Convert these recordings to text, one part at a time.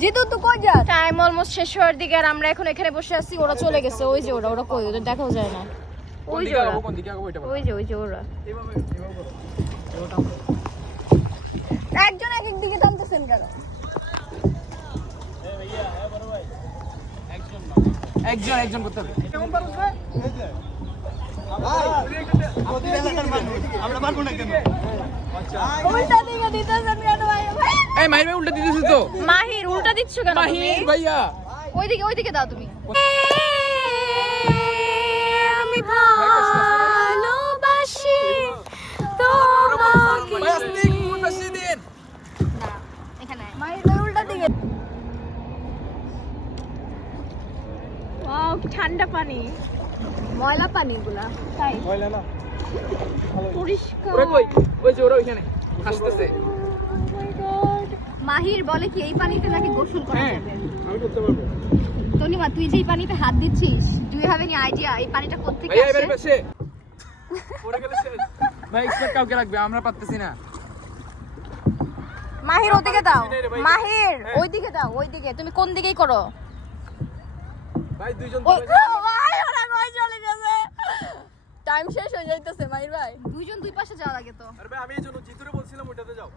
জিতু তুই কই যা? টাইম অলমোস্ট শেষ হওয়ার দিকে আর আমরা এখন এখানে বসে আছি। ওরা চলে গেছে। ওই যে ওরা কই? ওদের দেখাও যায় না। ওই যে ওরা, ওই যে ওরা একজন এক এক দিকে টানতেছেন কেন? একজন করতে হবে। উল্টা দিকে দিতেছেন কেন ভাই? এই মাহির ভাই উল্টা দিতেছিস তো। মাহির উল্টা দিচ্ছ কেন? মাহির ভাইয়া ওইদিকে দাও তুমি। আমি ভালোবাসি তোমাকে। বাস্তিক মুতাসি দিন। না এখানে মাহির ভাই উল্টা দিকে। ওয়াও ঠান্ডা পানি, ময়লা পানিগুলা তাই ময়লা না পরিষ্কার। ওরে কই? ওই যে ওরা ওইখানে হাসতেছে। মাহির বলে কি এই পানিতে নাকি গোসল করা হ্যাঁ যাবে। আমি করতে পারবো। তনিমা তুই যে এই পানিতে হাত দিচ্ছিস, do you have any idea এই পানিটা কোথা থেকে ভাইয়া আসে? এবারে পাশে পড়ে গেলে শেষ। ভাই এক্সপার্ট কাউকে রাখবে, আমরা পারতেছি না। মাহির ওদিকে দাও, মাহির হ্যাঁ। ওইদিকে দাও, ওইদিকে। তুমি কোন দিকেই করো? ভাই দুইজন ওই ভাই ওরা কই চলে গেছে? টাইম শেষ হয়ে যাইতেছে মাহির ভাই। দুইজন দুই পাশে যাওয়া লাগে তো। আরে ভাই আমি এই জন্য জিতুরে বলছিলাম ওইটাতে যাও।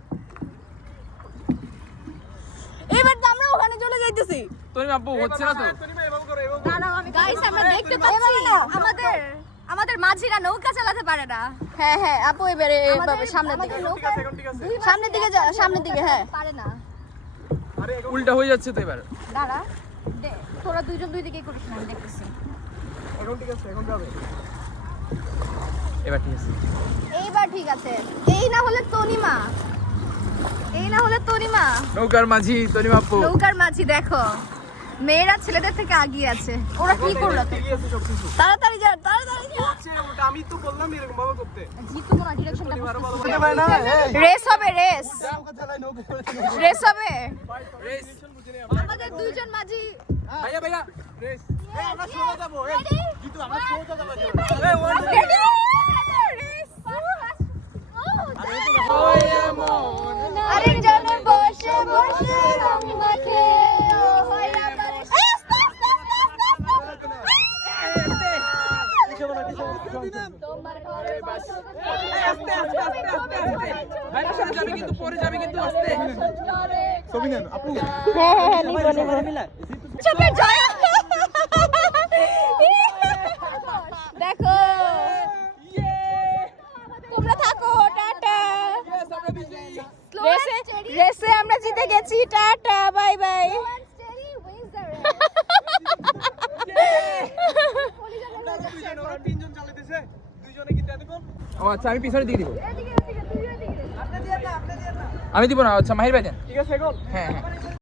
এবার তো আমরা ওখানে চলে যাইতেছি। তুমি আব্বু হচ্ছে না তো। তুমি এভাবে করো, এভাবে করো। দাঁড়াও আমি গাইস আমরা দেখতে পাচ্ছি আমাদের মাঝিরা নৌকা চালাতে পারে না। হ্যাঁ হ্যাঁ আপু এবারে সামনের দিকে, ঠিক আছে, এখন ঠিক আছে। সামনের দিকে যা, সামনের দিকে। হ্যাঁ পারে না। আরে উল্টা হয়ে যাচ্ছে তো এবার। দাঁড়া তোরা দুইজন দুই দিকেই করিস না, আমি দেখতেছি। এখন ঠিক আছে, এখন যাবে। এবার ঠিক আছে। এইবার ঠিক আছে। এই না হলে তনিমা নৌকার মাঝি তনিমা আপু। নৌকার মাঝি দেখো, মেয়েরা ছেলেদের থেকে আগিয়ে আছে। ওরা কি করলো? ঠিকই আছে সবকিছু। তাড়াতাড়ি যা। হচ্ছে ওটা, আমি তো বললাম এরকম ভাবে করতে। জিতু কোন ডিরেকশনটা হতে পারে না। রেস হবে, রেস হবে। রেস আমাদের দুইজন মাঝি ভাইয়া ভাইয়া রেস। এই আমরা সোজা যাব। জিতু আমরা সোজা যাব। এই ওয়ান আরেকজনে বসে বসে রং মাখে ও হইরা বারিশ। তোমার ঘরে বাস। আস্তে আস্তে আস্তে আস্তে আস্তে ভাইরা সাথে যাবে কিন্তু, পরে যাবে কিন্তু আস্তে। ছবি নেন আপু। হ্যাঁ নিব। চুপে জয়। দেখো তোমরা থাকো, টাটা। রেসে আমরা জিতে গেছি, টাটা বাই বাই। ও আচ্ছা আমি পিছনে দিয়ে দিব। আমি দিব না, আচ্ছা মাহির ভাই দেন। ঠিক আছে এখন? হ্যাঁ হ্যাঁ।